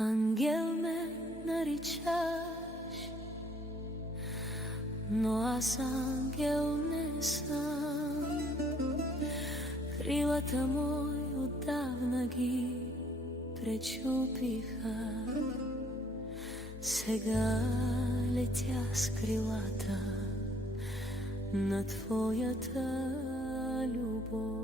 Ангел ме наричаш, но аз ангел не съм. Крилата мои отдавна ги пречупиха. Сега летя с крилата на твоята любов.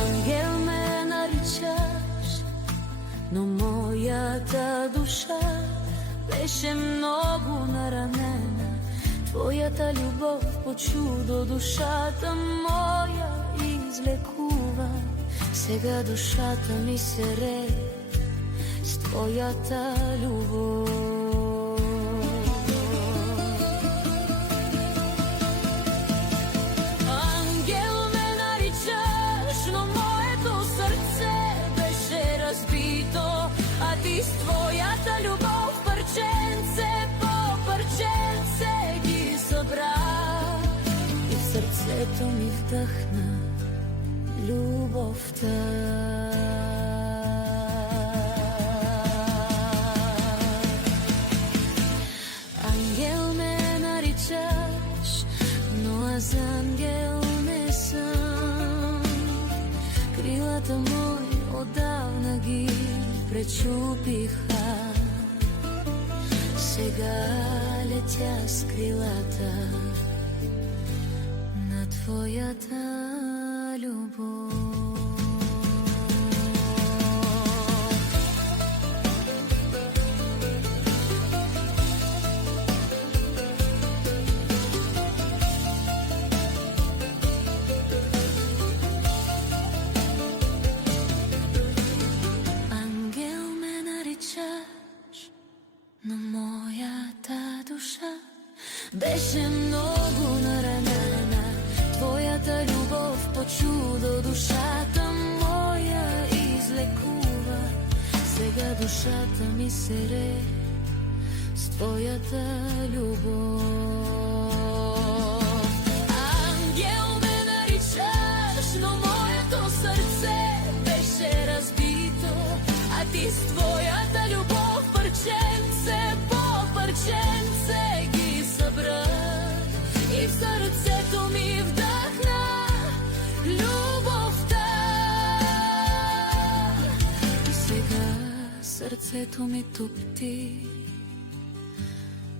Ангел ме наричаш, но моята душа беше много наранена. Твоята любов по чудо душата моя излекува. Сега душата ми се рее с твоята любов. Ангел ме наричаш, но моето сърце беше разбито, а ти с твоята любов парченце по парченце ги събра. И в сърцето ми вдъхна любовта. Ангел ме наричаш, но аз ангел не съм. Крилата мои отдавна ги пречупиха. Сега летя с крилата на твоята любов. Ангел ме наричаш, но моята душа беше много наранена. Твоята любов по чудо душата моя излекува. Сега душата ми се рее с твоята любов. Ангел ме наричаш, но моето сърце беше разбито, а ти с твоята любов парченце по парченце ги събра. И в сърцето ми вдъхна любовта. И сега сърцето ми тупти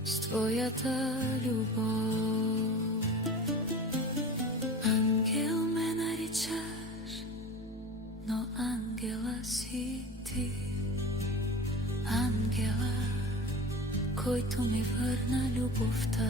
с твоята любов. Ангел ме наричаш, но ангела си ти. Ангела, който ми върна любовта.